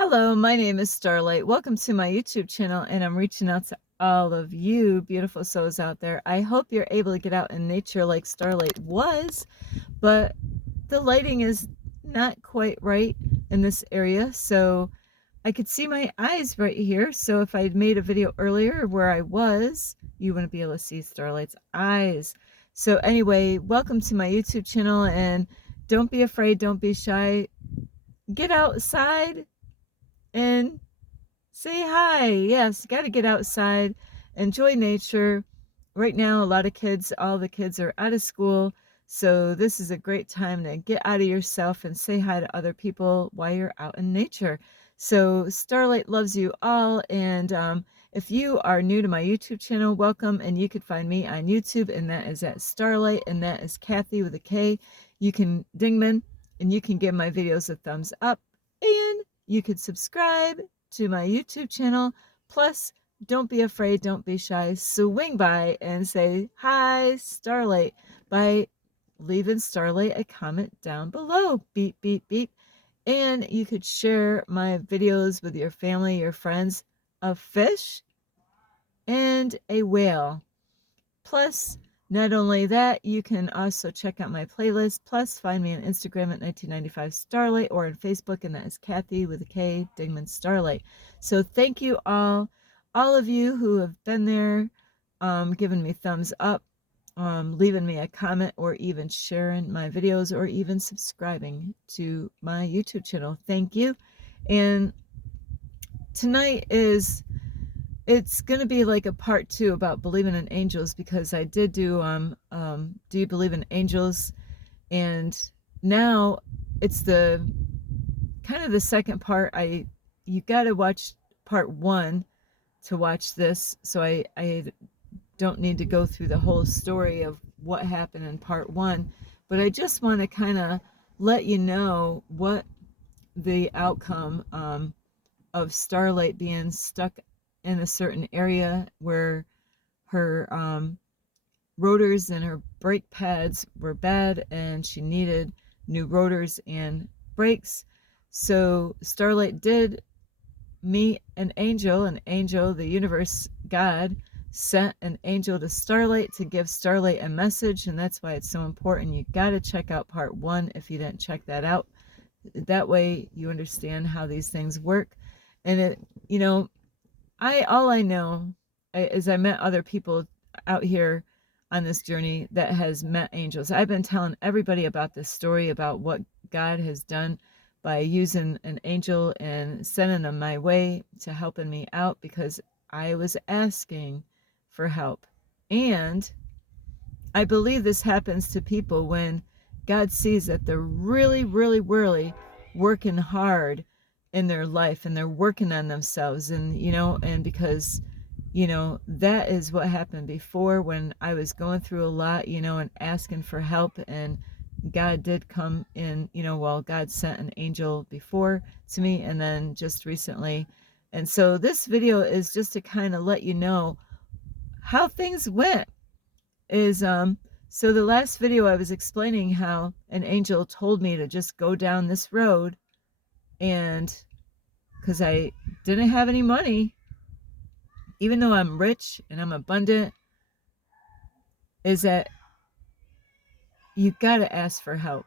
Hello, my name is Starlight. Welcome to my YouTube channel, and I'm reaching out to all of you beautiful souls out there. I hope you're able to get out in nature like Starlight was, but the lighting is not quite right in this area, so I could see my eyes right here. So if I'd made a video earlier where I was, you wouldn't be able to see Starlight's eyes. So anyway, welcome to my YouTube channel, and don't be afraid, don't be shy. Get outside and say hi. Yes, got to get outside, enjoy nature. Right now, a lot of kids, all the kids are out of school. So this is a great time to get out of yourself and say hi to other people while you're out in nature. So Starlight loves you all. And if you are new to my YouTube channel, welcome. And you can find me on YouTube, and that is at Starlight, and that is Kathy with a K. You can Dingman, and you can give my videos a thumbs up, and you could subscribe to my YouTube channel. Plus, don't be afraid, don't be shy. Swing by and say hi, Starlight, by leaving Starlight a comment down below. Beep, beep, beep. And you could share my videos with your family, your friends, a fish and a whale. Plus, not only that, you can also check out my playlist. Plus, find me on Instagram at 1995 Starlight, or on Facebook, and that is Kathy with a K, Dingman Starlight. So thank you all of you who have been there, giving me thumbs up, leaving me a comment, or even sharing my videos, or even subscribing to my YouTube channel. Thank you. And tonight it's going to be like a part 2 about believing in angels, because I did do do you believe in angels, and now it's the kind of the second part. You got to watch part 1 to watch this, so I don't need to go through the whole story of what happened in part 1, but I just want to kind of let you know what the outcome of Starlight being stuck in a certain area where her rotors and her brake pads were bad, and she needed new rotors and brakes. So Starlight did meet an angel. The universe, God, sent an angel to Starlight to give Starlight a message, and that's why it's so important. You got to check out part 1 if you didn't check that out. That way you understand how these things work. And it, all I know is I met other people out here on this journey that has met angels. I've been telling everybody about this story about what God has done by using an angel and sending them my way to helping me out, because I was asking for help. And I believe this happens to people when God sees that they're really, really, really working hard in their life, and they're working on themselves. And, and because, that is what happened before when I was going through a lot, and asking for help. And God did come in, God sent an angel before to me, and then just recently. And so this video is just to kind of let you know how things went. So the last video I was explaining how an angel told me to just go down this road, and because I didn't have any money, even though I'm rich and I'm abundant, is that you got to ask for help,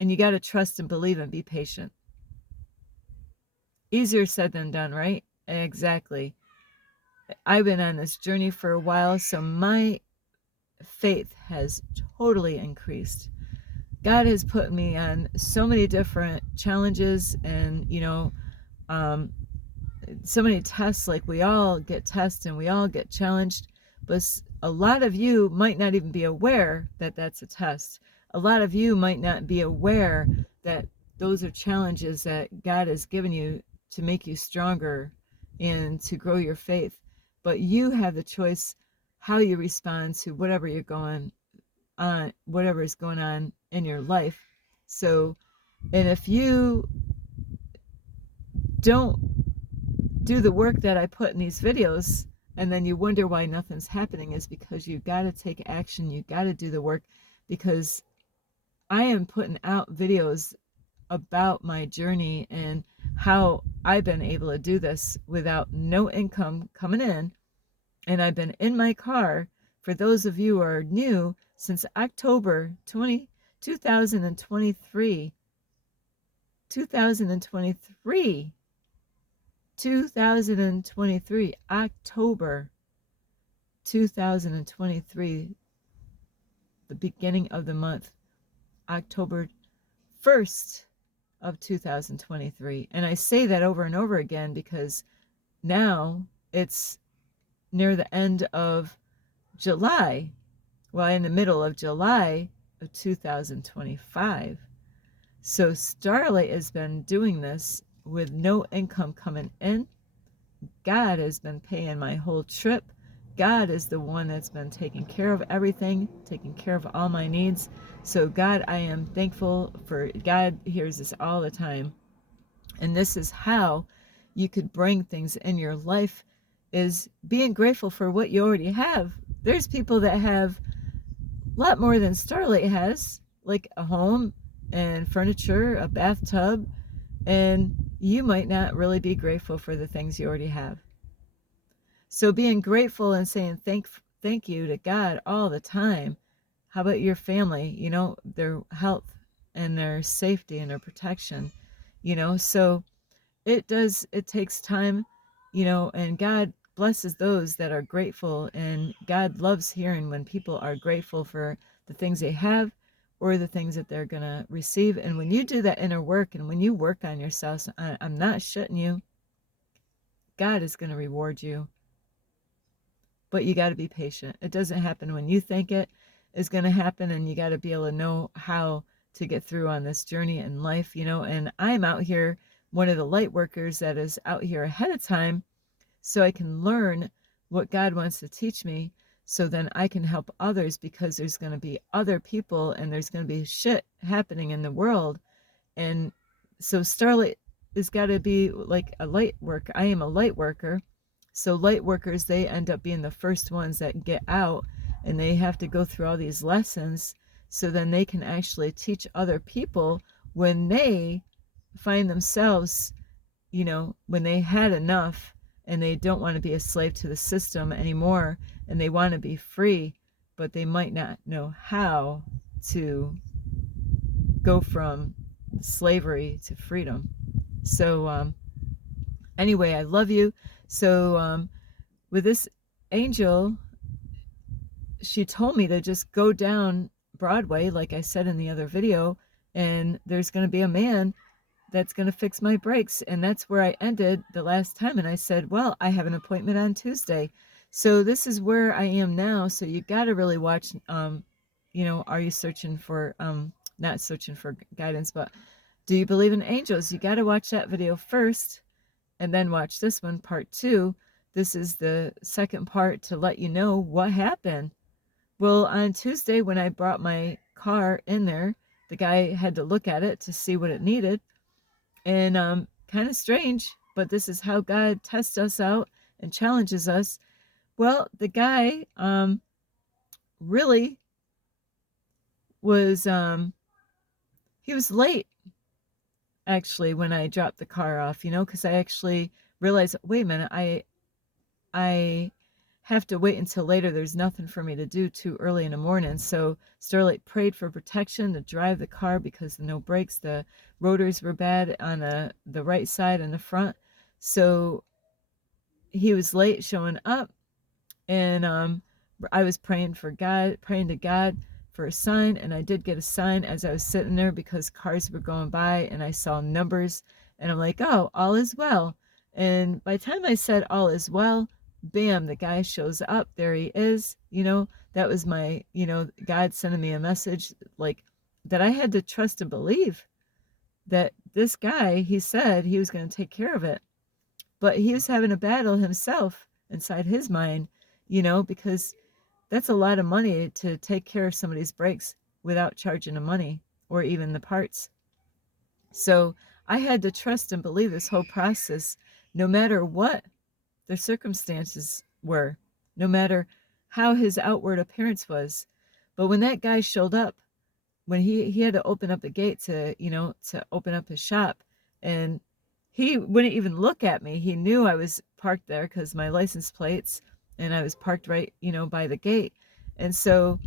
and you got to trust and believe and be patient. Easier said than done, right? Exactly. I've been on this journey for a while, so my faith has totally increased. God has put me on so many different challenges, and so many tests. Like, we all get tested and we all get challenged, but a lot of you might not even be aware that that's a test. A lot of you might not be aware that those are challenges that God has given you to make you stronger and to grow your faith. But you have the choice how you respond to whatever you're going on, whatever is going on in your life. So, and if you don't do the work that I put in these videos, and then you wonder why nothing's happening, is because you got to take action. You got to do the work, because I am putting out videos about my journey and how I've been able to do this without no income coming in. And I've been in my car, for those of you who are new, since October 2023. 2023. 2023. October 2023. The beginning of the month. October 1st of 2023. And I say that over and over again because now it's near the end of July, well, in the middle of July of 2025. So Starlight has been doing this with no income coming in. God has been paying my whole trip. God is the one that's been taking care of everything, taking care of all my needs. So God, I am thankful for. God hears this all the time. And this is how you could bring things in your life, is being grateful for what you already have. There's people that have a lot more than Starlight has, like a home and furniture, a bathtub, and you might not really be grateful for the things you already have. So being grateful and saying thank you to God all the time. How about your family? You know, their health and their safety and their protection. You know, so it takes time, you know, and God blesses those that are grateful, and God loves hearing when people are grateful for the things they have or the things that they're going to receive. And when you do that inner work and when you work on yourself, I'm not shitting you, God is going to reward you. But you got to be patient. It doesn't happen when you think it is going to happen, and you got to be able to know how to get through on this journey in life, you know. And I'm out here, one of the light workers that is out here ahead of time, so I can learn what God wants to teach me, so then I can help others, because there's going to be other people and there's going to be shit happening in the world. And so Starlight has got to be like a light worker. I am a light worker. So light workers, they end up being the first ones that get out, and they have to go through all these lessons, so then they can actually teach other people when they find themselves, you know, when they had enough and they don't want to be a slave to the system anymore, and they want to be free, but they might not know how to go from slavery to freedom. So anyway, I love you. So with this angel, she told me to just go down Broadway, like I said in the other video, and there's going to be a man that's going to fix my brakes. And that's where I ended the last time. And I said, well, I have an appointment on Tuesday. So this is where I am now. So you got to really watch, you know, are you searching for, not searching for guidance, but do you believe in angels? You got to watch that video first, and then watch this one, part 2. This is the second part to let you know what happened. Well, on Tuesday, when I brought my car in there, the guy had to look at it to see what it needed. And kind of strange, but this is how God tests us out and challenges us. Well, the guy really was, he was late, actually, when I dropped the car off, you know, because I actually realized, wait a minute, I have to wait until later. There's nothing for me to do too early in the morning. So Starlight prayed for protection to drive the car, because no brakes, the rotors were bad on the right side and the front. So he was late showing up, and I was praying to God for a sign, and I did get a sign as I was sitting there, because cars were going by and I saw numbers, and I'm like, oh, all is well. And by the time I said all is well, bam, the guy shows up. There he is. You know, that was my, you know, God sending me a message, like, that I had to trust and believe that this guy, he said he was going to take care of it. But he was having a battle himself inside his mind, you know, because that's a lot of money to take care of somebody's brakes without charging the money or even the parts. So I had to trust and believe this whole process, no matter what the circumstances were, no matter how his outward appearance was. But when that guy showed up, when he had to open up the gate to, you know, to open up his shop, and he wouldn't even look at me. He knew I was parked there because my license plates, and I was parked right, by the gate. And so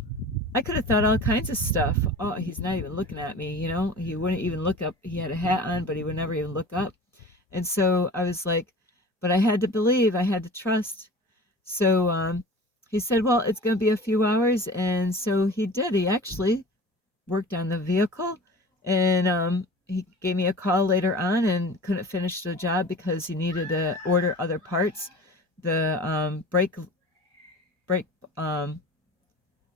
I could have thought all kinds of stuff. Oh, he's not even looking at me, He wouldn't even look up. He had a hat on, but he would never even look up. And so I was like, but I had to believe, I had to trust. So he said, well, it's going to be a few hours. And so he did. He actually worked on the vehicle, and he gave me a call later on and couldn't finish the job because he needed to order other parts. The brake um,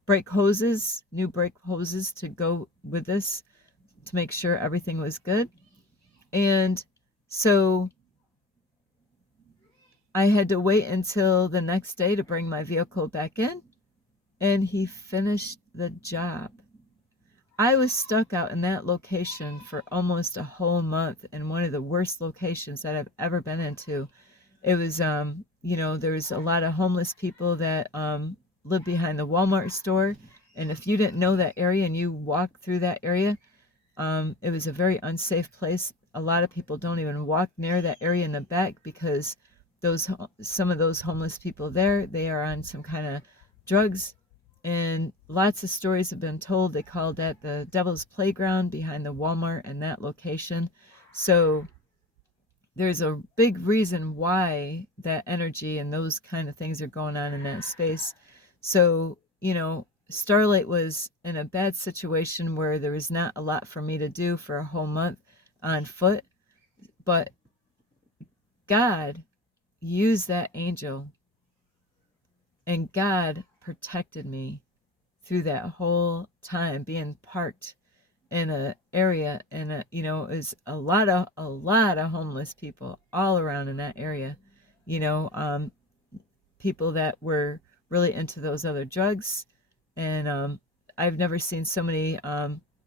brake hoses, new brake hoses to go with this to make sure everything was good. And so I had to wait until the next day to bring my vehicle back in, and he finished the job. I was stuck out in that location for almost a whole month, in one of the worst locations that I've ever been into. It was, there was a lot of homeless people that lived behind the Walmart store. And if you didn't know that area and you walked through that area, it was a very unsafe place. A lot of people don't even walk near that area in the back because some of those homeless people there, they are on some kind of drugs. And lots of stories have been told. They called that the Devil's Playground behind the Walmart in that location. So there's a big reason why that energy and those kind of things are going on in that space. So, Starlight was in a bad situation where there was not a lot for me to do for a whole month on foot, but God used that angel, and God protected me through that whole time being parked in a area, and is a lot of homeless people all around in that area. People that were really into those other drugs, and I've never seen so many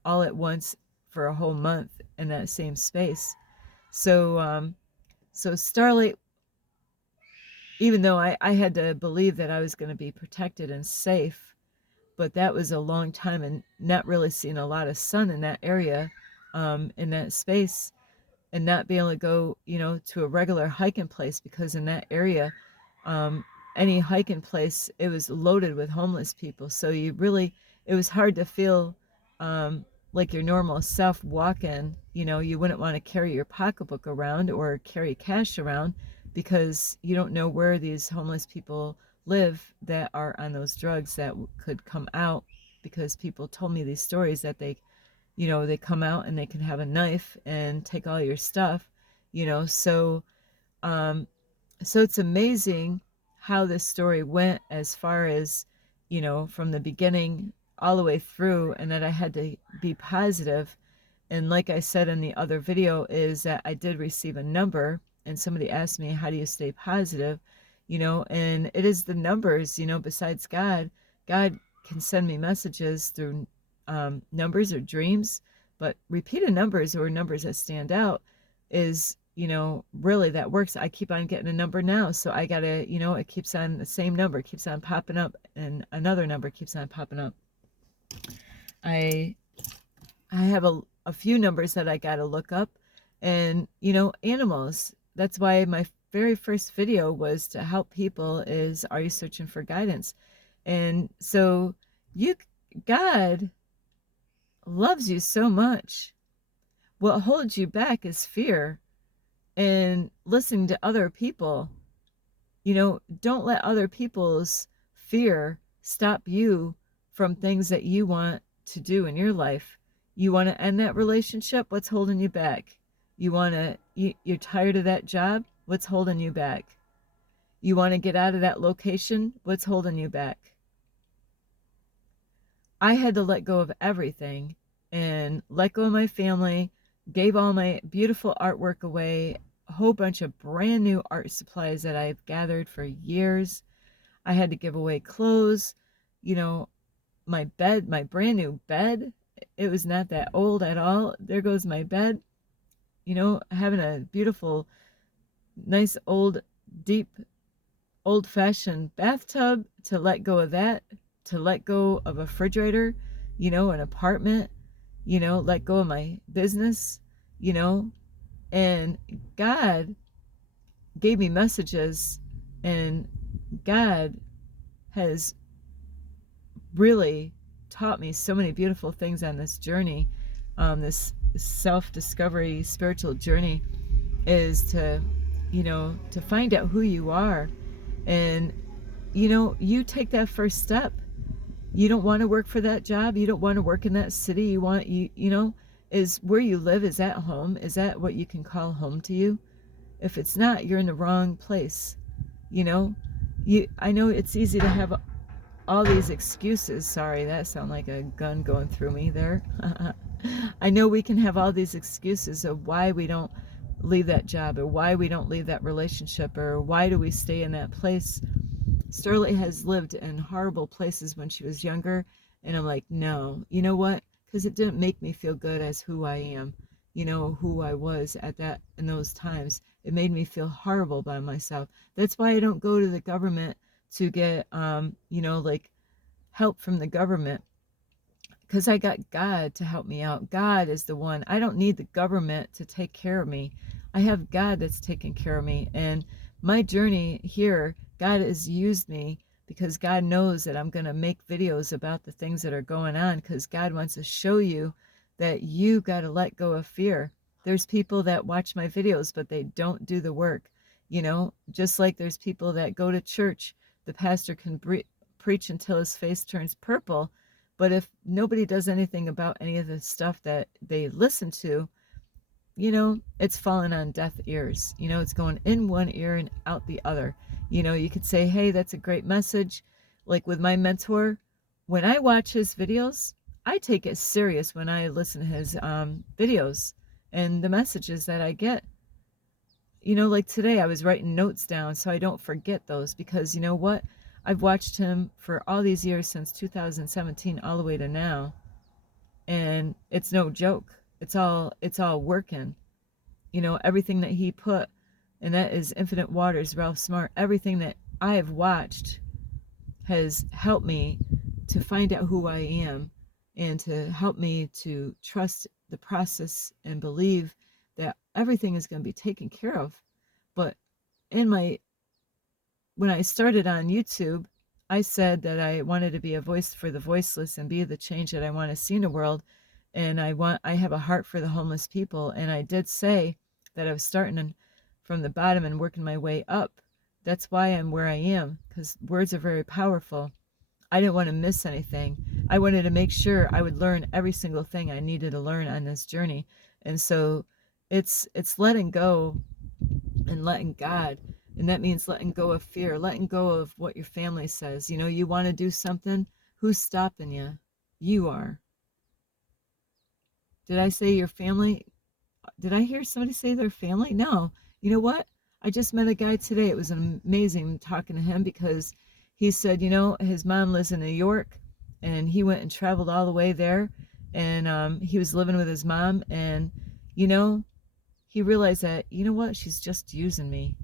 all at once for a whole month in that same space. So Starlight, even though I had to believe that I was going to be protected and safe, but that was a long time and not really seeing a lot of sun in that area, in that space, and not being able to go, to a regular hiking place, because in that area, um, any hiking place, it was loaded with homeless people. So it was hard to feel like your normal self walking. You wouldn't want to carry your pocketbook around or carry cash around, because you don't know where these homeless people live that are on those drugs that could come out, because people told me these stories that they come out and they can have a knife and take all your stuff. So um so it's amazing how this story went, as far as, from the beginning all the way through, and that I had to be positive. And like I said in the other video, is that I did receive a number, and somebody asked me, how do you stay positive? And it is the numbers. Besides God, God can send me messages through numbers or dreams, but repeated numbers, or numbers that stand out, is, really, that works. I keep on getting a number now, so I gotta, it keeps on, the same number keeps on popping up, and another number keeps on popping up. I have a few numbers that I gotta look up, and animals. That's why my very first video was to help people, is, are you searching for guidance? And so you God loves you so much. What holds you back is fear and listening to other people. Don't let other people's fear stop you from things that you want to do in your life. You want to end that relationship? What's holding you back? You're tired of that job? What's holding you back? You want to get out of that location? What's holding you back? I had to let go of everything, and let go of my family, gave all my beautiful artwork away, a whole bunch of brand new art supplies that I've gathered for years. I had to give away clothes, you know, my bed, my brand new bed. It was not that old at all. There goes my bed. Having a beautiful, nice, old, deep, old-fashioned bathtub, to let go of that, to let go of a refrigerator, an apartment, let go of my business, you know, And God gave me messages, and God has really taught me so many beautiful things on this journey, this self-discovery spiritual journey, is to, to find out who you are. And, you take that first step. You don't want to work for that job. You don't want to work in that city. You want, is where you live, is that home? Is that what you can call home to you? If it's not, you're in the wrong place. I know it's easy to have all these excuses. Sorry, that sounded like a gun going through me there. I know we can have all these excuses of why we don't leave that job, or why we don't leave that relationship, or why do we stay in that place. Starlight has lived in horrible places when she was younger, and I'm like, no, you know what? Because it didn't make me feel good as who I am, who I was in those times. It made me feel horrible by myself. That's why I don't go to the government to get, like help from the government, because I got God to help me out. God is the one. I don't need the government to take care of me. I have God that's taking care of me. And my journey here, God has used me because God knows that I'm going to make videos about the things that are going on, because God wants to show you that you got to let go of fear. There's people that watch my videos, but they don't do the work. Just like there's people that go to church, the pastor can preach until his face turns purple, but if nobody does anything about any of the stuff that they listen to, it's falling on deaf ears. It's going in one ear and out the other. You could say, hey, that's a great message. Like with my mentor, when I watch his videos, I take it serious when I listen to his videos and the messages that I get. Like today I was writing notes down so I don't forget those, because you know what? I've watched him for all these years, since 2017 all the way to now, and it's no joke. It's all working. Everything that he put, and that is Infinite Waters, Ralph Smart. Everything that I have watched has helped me to find out who I am, and to help me to trust the process and believe that everything is going to be taken care of. But when I started on YouTube, I said that I wanted to be a voice for the voiceless and be the change that I want to see in the world. And I have a heart for the homeless people. And I did say that I was starting from the bottom and working my way up. That's why I'm where I am, because words are very powerful. I didn't want to miss anything. I wanted to make sure I would learn every single thing I needed to learn on this journey. And so it's letting go and letting God. And that means letting go of fear, letting go of what your family says. You want to do something, who's stopping you? You are. Did I say your family? Did I hear somebody say their family? No. You know what? I just met a guy today. It was amazing talking to him, because he said, his mom lives in New York, and he went and traveled all the way there, and he was living with his mom, and, he realized that, what? She's just using me.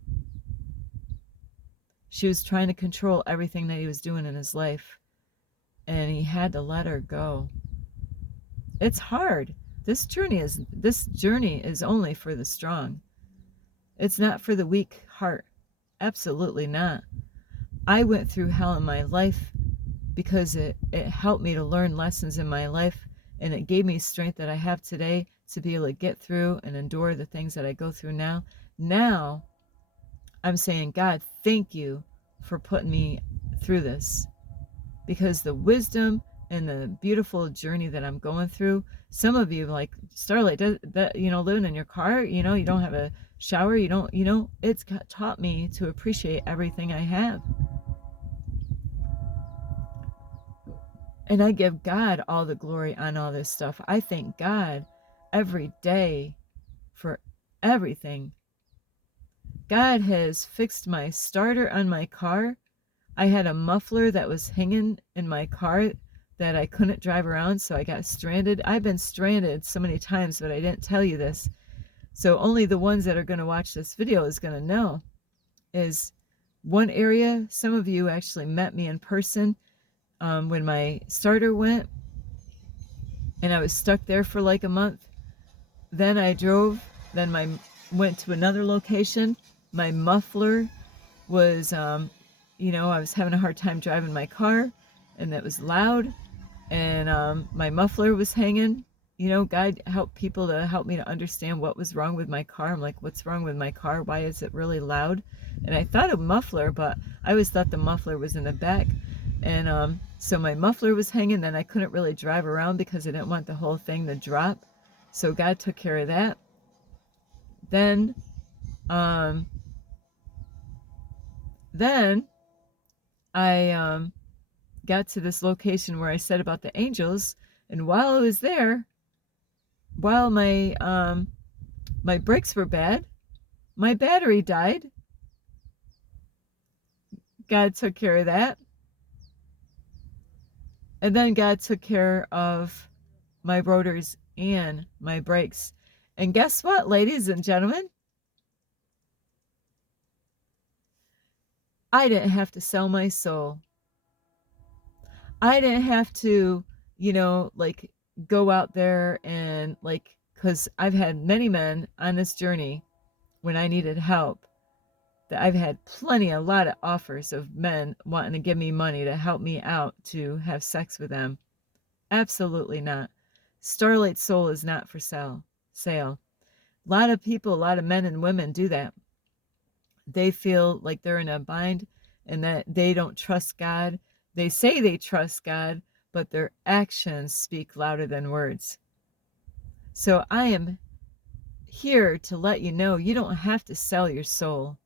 She was trying to control everything that he was doing in his life, and he had to let her go. It's hard. This journey is only for the strong. It's not for the weak heart. Absolutely not. I went through hell in my life because it helped me to learn lessons in my life, and it gave me strength that I have today to be able to get through and endure the things that I go through now. Now, I'm saying, God, thank you for putting me through this, because the wisdom and the beautiful journey that I'm going through, some of you, like Starlight, living in your car, you don't have a shower, it's taught me to appreciate everything I have. And I give God all the glory on all this stuff. I thank God every day for everything. God has fixed my starter on my car. I had a muffler that was hanging in my car that I couldn't drive around, so I got stranded. I've been stranded so many times, but I didn't tell you this. So only the ones that are going to watch this video is going to know. Is one area, some of you actually met me in person when my starter went, and I was stuck there for like a month. Then I drove, then my went to another location. My muffler was, I was having a hard time driving my car, and it was loud, and my muffler was hanging. God helped people to help me to understand what was wrong with my car. I'm like, what's wrong with my car? Why is it really loud? And I thought a muffler, but I always thought the muffler was in the back. And so my muffler was hanging, then I couldn't really drive around because I didn't want the whole thing to drop. So God took care of that. Then, um, then I got to this location where I said about the angels, and while I was there, while my brakes were bad, my battery died. God took care of that. And then God took care of my rotors and my brakes. And guess what, ladies and gentlemen? I didn't have to sell my soul. I didn't have to, like go out there and like, because I've had many men on this journey when I needed help, that I've had a lot of offers of men wanting to give me money to help me out to have sex with them. Absolutely not. Starlight Soul is not for sale. A lot of people, a lot of men and women do that. They feel like they're in a bind and that they don't trust God. They say they trust God, but their actions speak louder than words. So I am here to let you know you don't have to sell your soul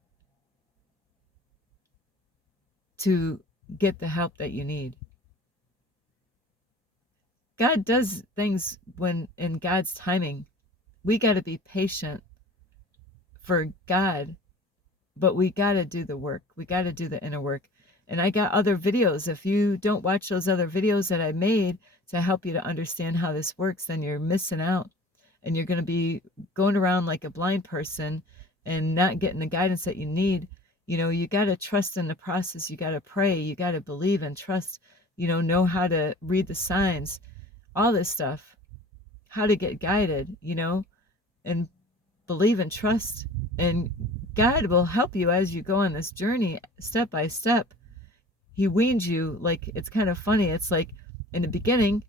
to get the help that you need. God does things when in God's timing. We got to be patient for God, but we got to do the work. We got to do the inner work. And I got other videos. If you don't watch those other videos that I made to help you to understand how this works, then you're missing out. And you're going to be going around like a blind person and not getting the guidance that you need. You got to trust in the process. You got to pray. You got to believe and trust, know how to read the signs, all this stuff, how to get guided, and believe and trust. And God will help you as you go on this journey step by step. He weans you. Like, it's kind of funny. It's like in the beginning,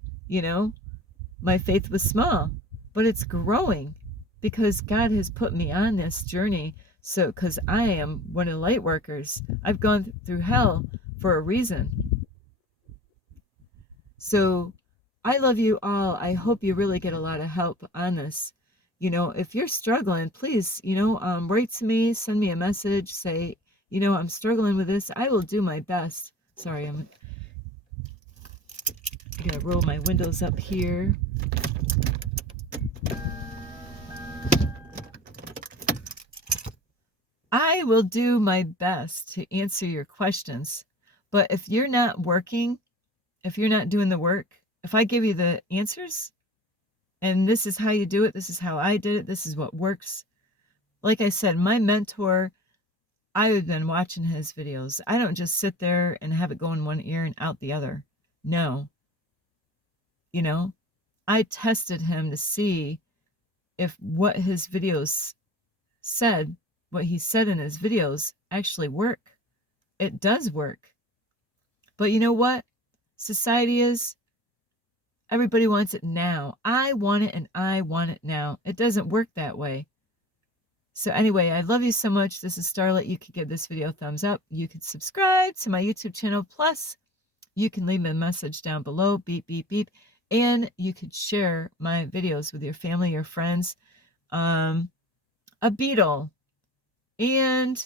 my faith was small, but it's growing because God has put me on this journey. So, because I am one of the light workers, I've gone through hell for a reason. So I love you all. I hope you really get a lot of help on this. If you're struggling, please, write to me, send me a message, say, I'm struggling with this. I will do my best. Sorry, I'm going to roll my windows up here. I will do my best to answer your questions. But if you're not working, if you're not doing the work, if I give you the answers and this is how you do it, this is how I did it, this is what works. Like I said, my mentor, I've been watching his videos. I don't just sit there and have it go in one ear and out the other. No. I tested him to see if what his videos said, what he said in his videos actually work. It does work. But you know what? Society is, everybody wants it now. I want it and I want it now. It doesn't work that way. So anyway, I love you so much. This is Starlight. You could give this video a thumbs up. You could subscribe to my YouTube channel. Plus, you can leave me a message down below. Beep, beep, beep. And you could share my videos with your family, your friends. A beetle and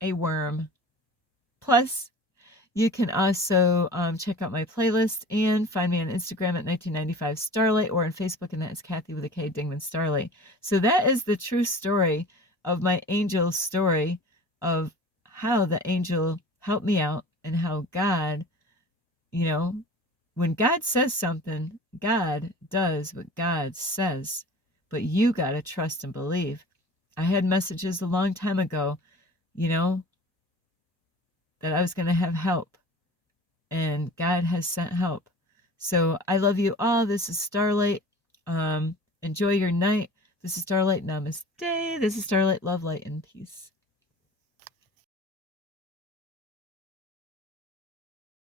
a worm. Plus, you can also check out my playlist and find me on Instagram at 1995 Starlight or on Facebook, and that is Kathy with a K, Dingman Starlight. So that is the true story of my angel story of how the angel helped me out and how God, when God says something, God does what God says. But you got to trust and believe. I had messages a long time ago, that I was going to have help. And God has sent help. So I love you all. This is Starlight. Enjoy your night. This is Starlight. Namaste. This is Starlight. Love, light, and peace.